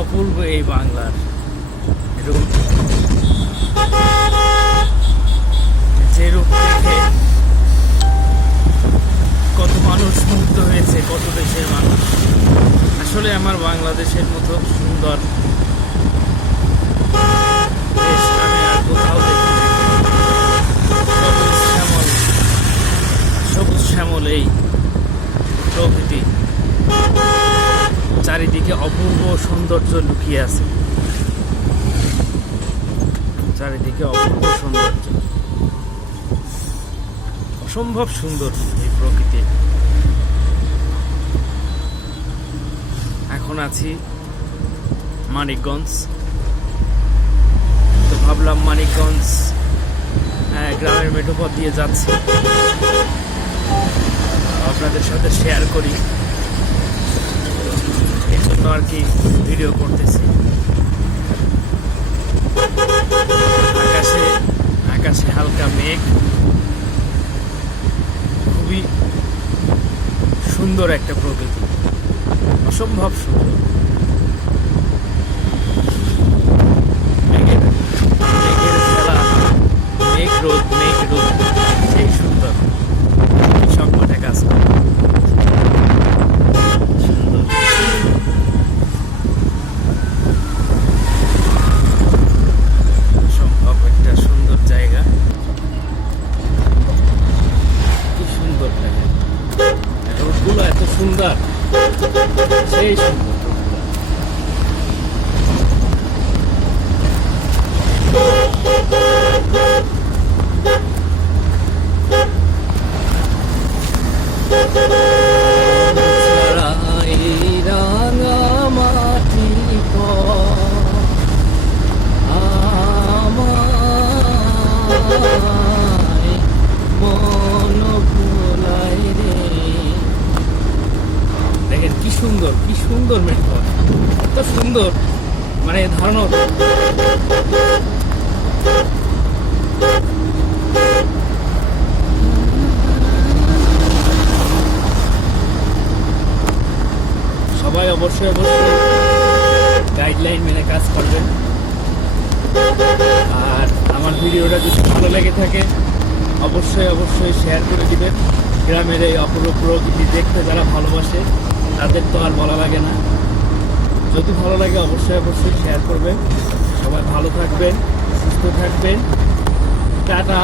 অপূর্ব এই বাংলার। রূপ যে রূপ দেখে কত মানুষ মুগ্ধ হয়েছে, কত দেশের মানুষ। আসলে আমার বাংলাদেশের মতো সুন্দর দেশ আমি আর কোথাও দেখি শ্যামল। সবুজ শ্যামল এই প্রকৃতি। চারিদিকে অপূর্ব সৌন্দর্য লুকিয়ে আছে। চারিদিকে অপূর্ব সৌন্দর্য। অসম্ভব সুন্দর এই প্রকৃতি। এখন আছি মানিকগঞ্জ। তো ভাবলাম মানিকগঞ্জ হ্যাঁ, গ্রামের মেঠোপথ দিয়ে যাচ্ছি। আপনাদের সাথে শেয়ার করি। জন্য আর কি ভিডিও করতেছি। আকাশে আকাশে হালকা মেঘ। খুবই সুন্দর একটা প্রকৃতি। অসম্ভব সুন্দর মেঘের মেঘের খেলা মেঘ রোদ মেঘ রোদ সেই সুন্দর কৃষক মাঠে কাজ করে সুন্দর সম্ভব একটা সুন্দর জায়গা কি সুন্দর লাগে রোদগুলো এত সুন্দর সেই সুন্দর, কি সুন্দর মেট্রো। এত সুন্দর মানে ধারণা। সবাই অবশ্যই অবশ্যই গাইডলাইন মেনে কাজ করবেন আর আমার ভিডিওটা যদি ভালো লেগে থাকে, অবশ্যই অবশ্যই শেয়ার করে দিবেন গ্রামের এই অপরূপ প্রকৃতি দেখতে যারা ভালোবাসে তাদের তো আর বলা লাগে না। যদি ভালো লাগে অবশ্যই অবশ্যই শেয়ার করবেন। সবাই ভালো থাকবেন, সুস্থ থাকবেন। টাটা।